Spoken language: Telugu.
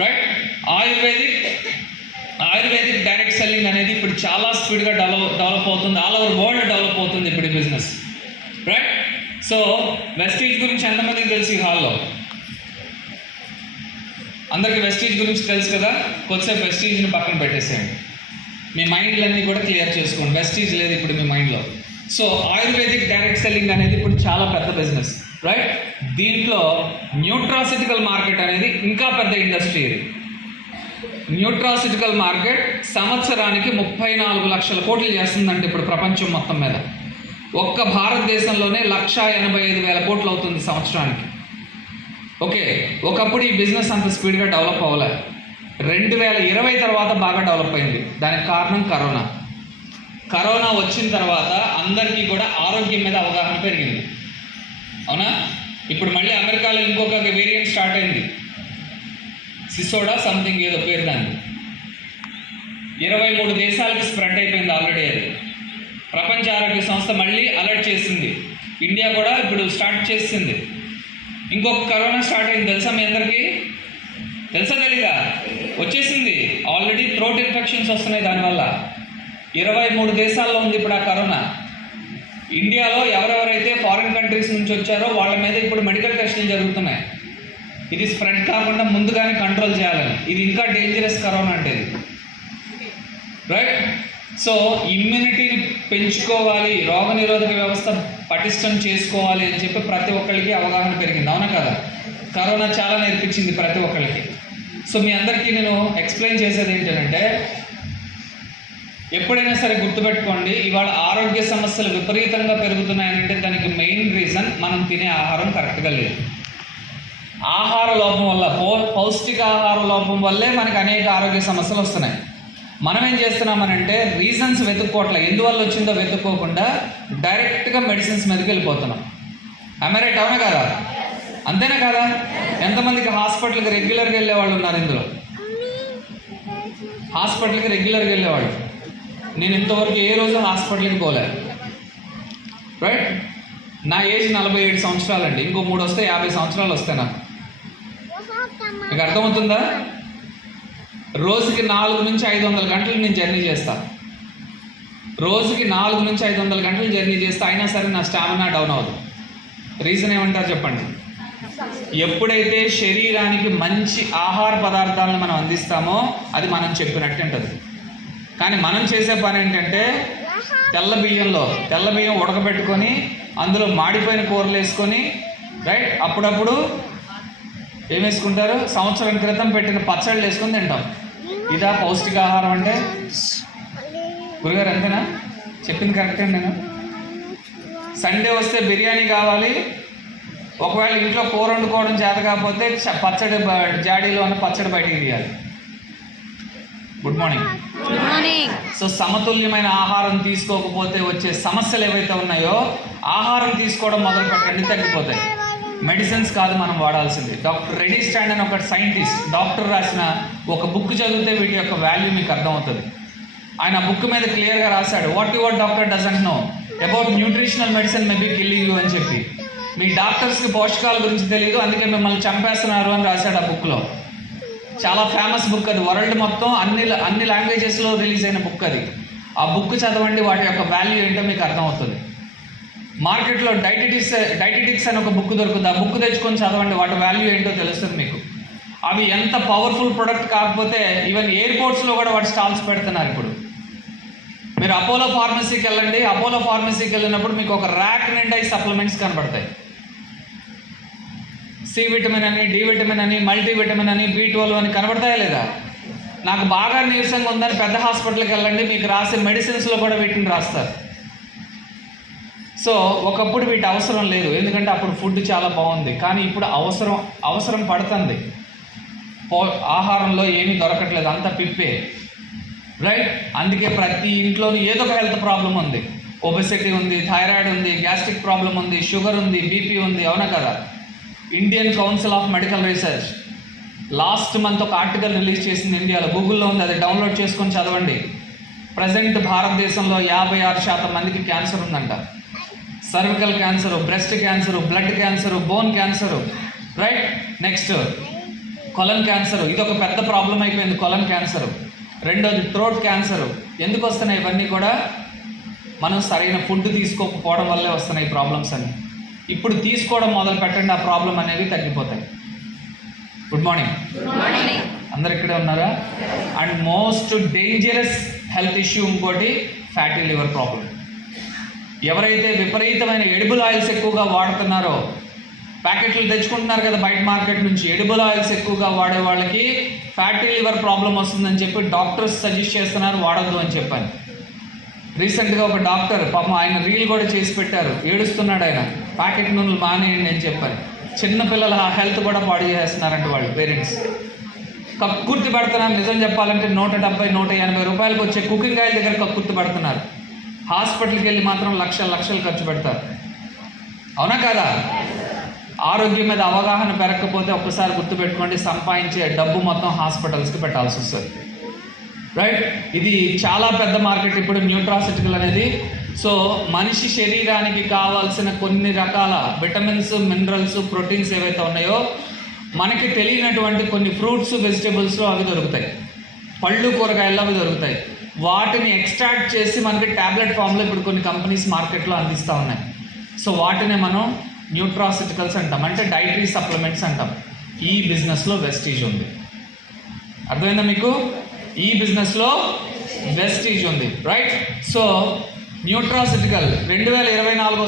రైట్. ఆయుర్వేదిక్ డైరెక్ట్ సెల్లింగ్ అనేది ఇప్పుడు చాలా స్పీడ్గా డెవలప్ అవుతుంది, ఆల్ ఓవర్ వరల్డ్ డెవలప్ అవుతుంది ఇప్పుడు ఈ బిజినెస్, రైట్. సో వెస్టీజ్ గురించి ఎంతమందికి తెలుసు ఈ హాల్లో? అందరికీ వెస్టీజ్ గురించి తెలుసు కదా. కొద్దిసేపు వెస్టీజ్ని పక్కన పెట్టేసేయండి, మీ మైండ్లన్నీ కూడా క్లియర్ చేసుకోండి. వెస్టీజ్ లేదు ఇప్పుడు మీ మైండ్లో. సో ఆయుర్వేదిక్ డైరెక్ట్ సెల్లింగ్ అనేది ఇప్పుడు చాలా పెద్ద బిజినెస్, రైట్. దీంట్లో న్యూట్రాసిటికల్ మార్కెట్ అనేది ఇంకా పెద్ద ఇండస్ట్రీ. ఇది న్యూట్రాసిటికల్ మార్కెట్ సంవత్సరానికి 34 లక్షల కోట్లు చేస్తుందంటే ఇప్పుడు ప్రపంచం మొత్తం మీద. ఒక్క భారతదేశంలోనే 1,85,000 కోట్లు అవుతుంది సంవత్సరానికి. ఓకే, ఒకప్పుడు ఈ బిజినెస్ అంత స్పీడ్గా డెవలప్ అవ్వలే. 2020 తర్వాత బాగా డెవలప్ అయింది. దానికి కారణం కరోనా వచ్చిన తర్వాత అందరికీ కూడా ఆరోగ్యం మీద అవగాహన పెరిగింది, అవునా. ఇప్పుడు మళ్ళీ అమెరికాలో ఇంకొక వేరియంట్ స్టార్ట్ అయింది, సిసోడా సంథింగ్ ఏదో పేరు దాన్ని. 23 దేశాలకి స్ప్రెడ్ అయిపోయింది ఆల్రెడీ. అది ప్రపంచ ఆరోగ్య సంస్థ మళ్ళీ అలర్ట్ చేసింది. ఇండియా కూడా ఇప్పుడు స్టార్ట్ చేసింది. ఇంకొక కరోనా స్టార్ట్ అయింది, తెలుసా మీ అందరికీ? తెలుసా తెలీదా? వచ్చేసింది ఆల్రెడీ. థ్రోట్ ఇన్ఫెక్షన్స్ వస్తున్నాయి దానివల్ల. 23 దేశాల్లో ఉంది ఇప్పుడు ఆ కరోనా. ఇండియాలో ఎవరెవరైతే ఫారిన్ కంట్రీస్ నుంచి వచ్చారో వాళ్ళ మీద ఇప్పుడు మెడికల్ టెస్టులు జరుగుతున్నాయి. ఇది స్ప్రెడ్ కాకుండా ముందుగానే కంట్రోల్ చేయాలని. ఇది ఇంకా డేంజరస్ కరోనా అంటే ఇది, రైట్. సో ఇమ్యూనిటీని పెంచుకోవాలి, రోగనిరోధక వ్యవస్థ పటిష్టం చేసుకోవాలి అని చెప్పి ప్రతి ఒక్కరికి అవగాహన పెరిగింది, అవునా కదా. కరోనా చాలా నేర్పించింది ప్రతి ఒక్కరికి. సో మీ అందరికీ నేను ఎక్స్ప్లెయిన్ చేసేది ఏంటంటే, ఎప్పుడైనా సరే గుర్తుపెట్టుకోండి, ఇవాళ ఆరోగ్య సమస్యలు విపరీతంగా పెరుగుతున్నాయంటే దానికి మెయిన్ రీజన్ మనం తినే ఆహారం కరెక్ట్గా లేదు. ఆహార లోపం వల్ల, పౌష్టికాహార లోపం వల్లే మనకి అనేక ఆరోగ్య సమస్యలు వస్తున్నాయి. మనం ఏం చేస్తున్నామనంటే రీజన్స్ వెతుక్కోవట్లేదు, ఎందువల్ల వచ్చిందో వెతుక్కోకుండా డైరెక్ట్గా మెడిసిన్స్ మీదకి వెళ్ళిపోతున్నాం. రైట్, అవునా కదా? అంతేనా కదా? ఎంతమందికి హాస్పిటల్కి రెగ్యులర్గా వెళ్ళేవాళ్ళు ఉన్నారు ఇందులో? హాస్పిటల్కి రెగ్యులర్గా వెళ్ళేవాళ్ళు. నేను ఇంతవరకు ఏ రోజు హాస్పిటల్కి పోలేదు, రైట్. నా ఏజ్ 47 సంవత్సరాలండి. ఇంకో 3 వస్తే 50 సంవత్సరాలు వస్తాయి నాకు. మీకు అర్థమవుతుందా? రోజుకి 4 నుంచి 500 గంటలు నేను జర్నీ చేస్తాను. రోజుకి 4 నుంచి 500 గంటలు జర్నీ చేస్తే అయినా సరే నా స్టామినా డౌన్ అవ్వదు. రీజన్ ఏమంటారు చెప్పండి? ఎప్పుడైతే శరీరానికి మంచి ఆహార పదార్థాలను మనం అందిస్తామో అది మనం చెప్పినట్టు ఉంటుంది. కానీ మనం చేసే పని ఏంటంటే తెల్ల బియ్యం ఉడకబెట్టుకొని అందులో మాడిపోయిన కూరలు వేసుకొని, రైట్, అప్పుడప్పుడు ఏం వేసుకుంటారు? సంవత్సరం క్రితం పెట్టిన పచ్చళ్ళు వేసుకొని తింటాం. ఇదా పౌష్టికాహారం అంటే? గురుగారు అంతేనా? చెప్పింది కరెక్ట్ అండి. నేను సండే వస్తే బిర్యానీ కావాలి, ఒకవేళ ఇంట్లో కూర వండుకోవడం చేత కాకపోతే పచ్చడి జాడీలో ఉన్న పచ్చడి బయటికి తీయాలి. Good morning. సో సమతుల్యమైన ఆహారం తీసుకోకపోతే వచ్చే సమస్యలు ఏవైతే ఉన్నాయో ఆహారం తీసుకోవడం మొదలు పెట్టండి, తగ్గిపోతాయి. మెడిసిన్స్ కాదు మనం వాడాల్సింది. డాక్టర్ రెడీ స్టాండ్ అని ఒక సైంటిస్ట్, డాక్టర్ రాసిన ఒక బుక్ చదివితే వీటి యొక్క వాల్యూ మీకు అర్థమవుతుంది. ఆయన బుక్ మీద క్లియర్గా రాశాడు, what your doctor doesn't know about nutritional medicine may be killing you అని చెప్పి. మీ డాక్టర్స్కి పోషకాల గురించి తెలియదు, అందుకే మిమ్మల్ని చంపేస్తున్నారు అని రాశాడు ఆ బుక్లో. చాలా ఫేమస్ బుక్ అది, వరల్డ్ మొత్తం అన్ని లాంగ్వేజెస్లో రిలీజ్ అయిన బుక్ అది. ఆ బుక్ చదవండి, వాటి యొక్క వాల్యూ ఏంటో మీకు అర్థమవుతుంది. మార్కెట్లో డైటెటిక్స్ అని ఒక బుక్ దొరుకుతుంది, ఆ బుక్ తెచ్చుకొని చదవండి, వాటి వాల్యూ ఏంటో తెలుస్తుంది మీకు. అవి ఎంత పవర్ఫుల్ ప్రొడక్ట్ కాకపోతే ఈవెన్ ఎయిర్పోర్ట్స్లో కూడా వాటి స్టాల్స్ పెడుతున్నారు ఇప్పుడు. మీరు అపోలో ఫార్మసీకి వెళ్ళండి, అపోలో ఫార్మసీకి వెళ్ళినప్పుడు మీకు ఒక ర్యాక్ నిండా ఈ సప్లిమెంట్స్ కనబడతాయి. సి విటమిన్ అని, డి విటమిన్ అని, మల్టీవిటమిన్ అని, B12 అని కనబడతాయా లేదా? నాకు బాగా నీరసంగా ఉందని పెద్ద హాస్పిటల్కి వెళ్ళండి, మీకు రాసే మెడిసిన్స్లో కూడా వీటిని రాస్తారు. సో ఒకప్పుడు వీటి అవసరం లేదు, ఎందుకంటే అప్పుడు ఫుడ్ చాలా బాగుంది. కానీ ఇప్పుడు అవసరం పడుతుంది. ఆహారంలో ఏమీ దొరకట్లేదు, అంత పిప్పే, రైట్. అందుకే ప్రతి ఇంట్లోనూ ఏదో ఒక హెల్త్ ప్రాబ్లం ఉంది. ఒబెసిటీ ఉంది, థైరాయిడ్ ఉంది, గ్యాస్ట్రిక్ ప్రాబ్లం ఉంది, షుగర్ ఉంది, BP ఉంది, అవునా కదా? Indian council of medical research last month ఒక ఆర్టికల్ రిలీజ్ చేసింది ఇండియాలో, గూగుల్లో ఉంది, అది డౌన్లోడ్ చేసుకొని చదవండి. ప్రజెంట్ భారతదేశంలో 56% మందికి క్యాన్సర్ ఉందంట. Cervical cancer, breast cancer, blood cancer, bone cancer, right. Next కొలన్ క్యాన్సర్, ఇది ఒక పెద్ద ప్రాబ్లం అయిపోయింది. కొలన్ క్యాన్సర్. రెండోది థ్రోట్ క్యాన్సర్. ఎందుకు వస్తున్నాయి ఇవన్నీ కూడా? మనం సరైన ఫుడ్ తీసుకోకపోవడం వల్లే వస్తున్నాయి ఈ ప్రాబ్లమ్స్ అన్ని. ఇప్పుడు తీసుకోవడం మొదలు పెట్టండి, ఆ ప్రాబ్లం అనేవి తగ్గిపోతాయి. Good morning. అందరు ఇక్కడే ఉన్నారా? And most dangerous health issue ఇంకోటి ఫ్యాటీ లివర్ ప్రాబ్లం. ఎవరైతే విపరీతమైన ఎడిబుల్ ఆయిల్స్ ఎక్కువగా వాడుతున్నారో, ప్యాకెట్లు తెచ్చుకుంటున్నారు కదా బయట మార్కెట్ నుంచి, ఎడిబుల్ ఆయిల్స్ ఎక్కువగా వాడే వాళ్ళకి ఫ్యాటీ లివర్ ప్రాబ్లం వస్తుందని చెప్పి డాక్టర్స్ సజెస్ట్ చేస్తున్నారు, వాడద్దు అని చెప్పాను. రీసెంట్గా ఒక డాక్టర్ పాపం ఆయన రీల్ కూడా చేసి పెట్టారు, ఏడుస్తున్నాడు ఆయన, ప్యాకెట్ నూనెలు మానేయండి అని చెప్పాను. చిన్నపిల్లల హెల్త్ కూడా పాడు చేస్తున్నారంటే వాళ్ళు పేరెంట్స్ కక్కుర్తి పడుతున్నారు. నిజం చెప్పాలంటే 170-180 రూపాయలకు వచ్చే కుకింగ్ ఆయిల్ దగ్గర కక్కుర్తి పడుతున్నారు. హాస్పిటల్కి వెళ్ళి మాత్రం లక్షలు ఖర్చు పెడతారు. అవునా కదా? ఆరోగ్యం మీద అవగాహన పెరగకపోతే ఒక్కసారి గుర్తుపెట్టుకోండి, సంపాదించే డబ్బు మొత్తం హాస్పిటల్స్కి పెట్టాల్సి వస్తుంది. రైట్? ఇది చాలా పెద్ద మార్కెట్ ఇప్పుడు న్యూట్రాసిటికల్ అనేది. సో మనిషి శరీరానికి కావాల్సిన కొన్ని రకాల విటమిన్స్, మినరల్స్, ప్రోటీన్స్ ఏవైతే ఉన్నాయో మనకి తెలియనటువంటి కొన్ని ఫ్రూట్స్, వెజిటేబుల్స్లో అవి దొరుకుతాయి, పళ్ళు, కూరగాయల్లో అవి దొరుకుతాయి. వాటిని ఎక్స్ట్రాక్ట్ చేసి మనకి ట్యాబ్లెట్ ఫామ్లో ఇప్పుడు కొన్ని కంపెనీస్ మార్కెట్లో అందిస్తూ ఉన్నాయి. సో వాటిని మనం న్యూట్రాసిటికల్స్ అంటాం, అంటే డైటరీ సప్లిమెంట్స్ అంటాం. ఈ బిజినెస్లో వెస్టీజ్ ఉంది. అర్థమైందా మీకు? ఈ బిజినెస్లో వెస్టీజ్ ఉంది. రైట్? So nutraceutical 2024